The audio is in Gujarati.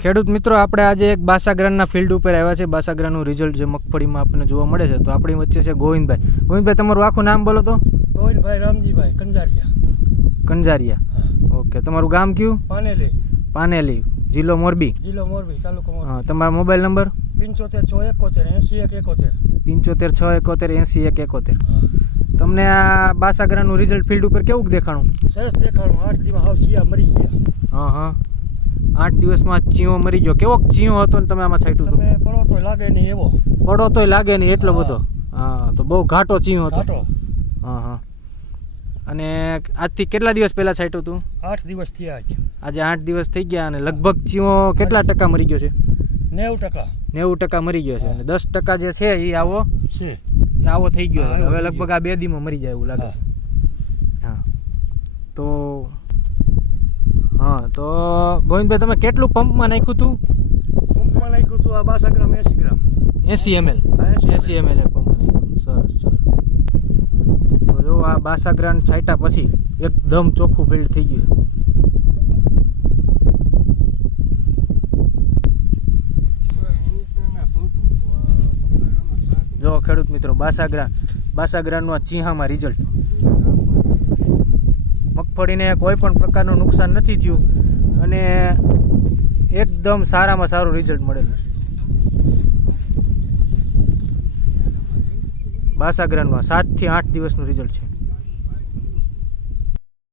ખેડૂત મિત્રો આપણે આજે એક બાસાગ્રાનના ફિલ્ડ ઉપર આવ્યા છે બાસાગ્રાનું રિઝલ્ટ જે મગફળીમાં આપણને જોવા મળે છે તો આપણી વચ્ચે છે ગોવિંદભાઈ. ગોવિંદભાઈ તમારું આખું નામ બોલો તો. ગોવિંદભાઈ રામજીભાઈ કંજારિયા. કંજારિયા. ઓકે તમારું ગામ કયું? પાનેલી. પાનેલી જિલ્લો મોરબી. જિલ્લો મોરબી તાલુકો મોરબી. હા તમારો મોબાઈલ નંબર? પંચોતેર છ એકોતેર એસી એક એકોતેર. પંચોતેર છ એકોતેર એંસી એક એકોતેર. તમને આ બાસાગ્રાનું રિઝલ્ટ ફિલ્ડ ઉપર કેવું દેખાણું? સરસ દેખાડું આઠ દિવસ હાવ શિયા મરી ગયા. હા હા. આઠ દિવસમાં ચીયો મરી ગયો. કેવો ચીયો હતો ને તમે આમાં છાંટ્યું હતું? તમે પડો તો લાગે નહીં એવો. પડો તોય લાગે નહીં એટલો બધો. હા તો બહુ ઘાટો ચીયો હતો. હા હા. અને આજથી કેટલા દિવસ પહેલા છાંટ્યું હતું? આઠ દિવસ થયા જ આજે આઠ દિવસ થઈ ગયા અને લગભગ ચીયો કેટલા ટકા મરી ગયો છે? નેવું ટકા. નેવું ટકા મરી ગયો છે. અને દસ ટકા જે છે એ આવો? છે. એ આવો થઈ ગયો હવે લગભગ આ બે દીમાં મરી જાય એવું લાગે છે. હા. તો તો ગોવિંદભાઈ તમે કેટલું પંપમાં નાખ્યું હતું પંપમાં નાખ્યું હતું આ બાસા ગ્રામ એસી ગ્રામ. એસી એમએલ. હા, 80 એસી એમએલ એક પંપમાં નાખ્યું સરસ સરસ. તો જો આ બાસાગ્રાન છાંટ્યા પછી એકદમ ચોખ્ખું ફિલ્ડ થઈ ગયું છે. જો ખેડૂત મિત્રો બાસાગ્રા બાસાગ્રાનનું આ ચીહામાં રિઝલ્ટ મગફળીને કોઈ પણ પ્રકારનું નુકસાન નથી થયું. અને એકદમ સારામાં સારું રિઝલ્ટ મળેલું છે. બાસાગ્રાનમાં સાતથી આઠ દિવસનું રિઝલ્ટ છે.